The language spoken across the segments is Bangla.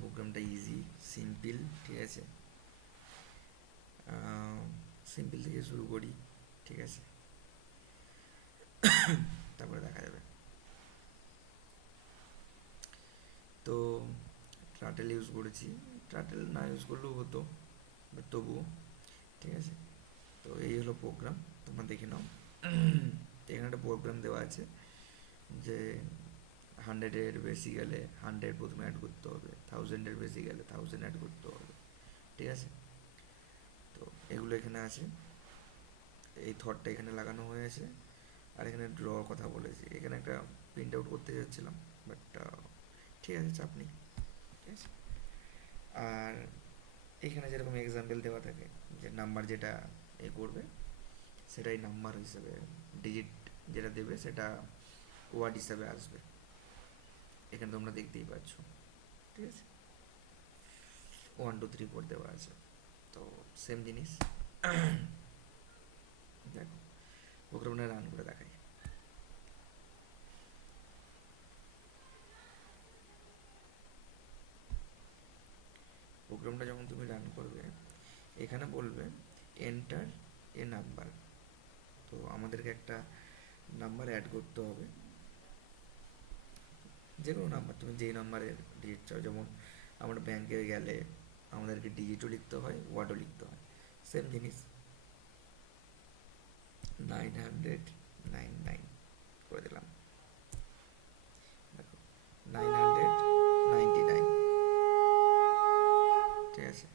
প্রোগ্রামটা ইজি সিম্পল, ঠিক আছে। সিম্পল থেকে শুরু করি, ঠিক আছে, তারপরে দেখা যাবে। তো টার্টেল ইউজ করেছি, টার্টেল না ইউজ করলেও হতো, বাট তবুও, ঠিক আছে। তো এই হলো প্রোগ্রাম, তোমরা দেখে নাও। তো এখানে একটা প্রোগ্রাম দেওয়া আছে যে 100-এর বেশি গেলে 100 প্রথমে অ্যাড করতে হবে, 1000-এর বেশি গেলে 1000 অ্যাড করতে হবে, ঠিক আছে। তো এগুলো এখানে আছে, এই থটটা এখানে লাগানো হয়েছে, আর এখানে ড্র কথা বলেছি, এখানে একটা প্রিন্ট আউট করতে যাচ্ছিলাম, বাট ঠিক আছে, চাপ নেই, ঠিক আছে। আর এখানে যেরকম এক্সাম্পল দেওয়া থাকে যে নাম্বার যেটা এ করবে সেটাই নাম্বার হিসেবে, ডিজিট যেটা দেবে সেটা ওয়ার্ড হিসাবে আসবে, এখানে তোমরা দেখতেই পাচ্ছ, ঠিক আছে। 1 2 3 4 দেওয়া আছে, তো সেম জিনিস। দেখো প্রোগ্রামটা রান করে দেখাই। প্রোগ্রামটা যখন তুমি রান করবে এখানে বলবে এন্টার এ নাম্বার, তো আমাদেরকে একটা নাম্বার অ্যাড করতে হবে, যে কোনো নাম্বার, তুমি যেই নাম্বারের ডিজিট চাও, যেমন আমরা ব্যাংকে গেলে আমাদেরকে ডিজিটও লিখতে হয়, ওয়ার্ডও লিখতে হয়, সেম জিনিস। 999 করে দিলাম, দেখো 999, ঠিক আছে।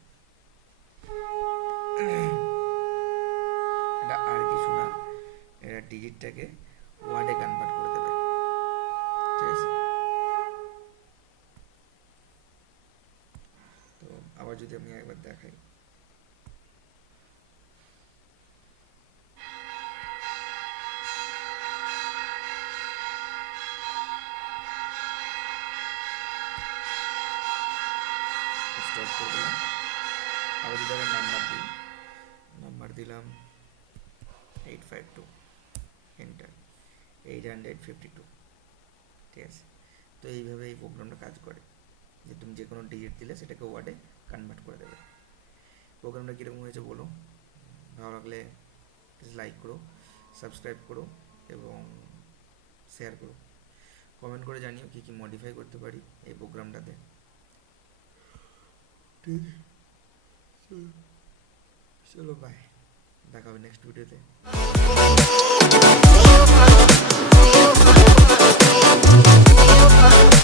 এটা আর কিছু না, এটা ডিজিটটাকে ওয়ার্ডে কনভার্ট করে দেবে, ঠিক আছে। তো আবার যদি আমি একবার দেখাই, স্টপ করে দিলাম, আবার যদি আমি নাম্বার দিই, নাম্বার দিলাম 852, এন্টার 852, ঠিক আছে। তো এইভাবে এই প্রোগ্রামটা কাজ করে, যে তুমি যে কোনো ডিজিট দিলে সেটাকে ওয়ার্ডে কনভার্ট করে দেবে। প্রোগ্রামটা কীরকম হয়েছে বলো, ভালো লাগলে প্লিজ লাইক করো, সাবস্ক্রাইব করো এবং শেয়ার করো, কমেন্ট করে জানিও কী কী মডিফাই করতে পারি এই প্রোগ্রামটাতে, ঠিক আছে। চলো বাই, দেখা হবে নেক্সট ভিডিওতে।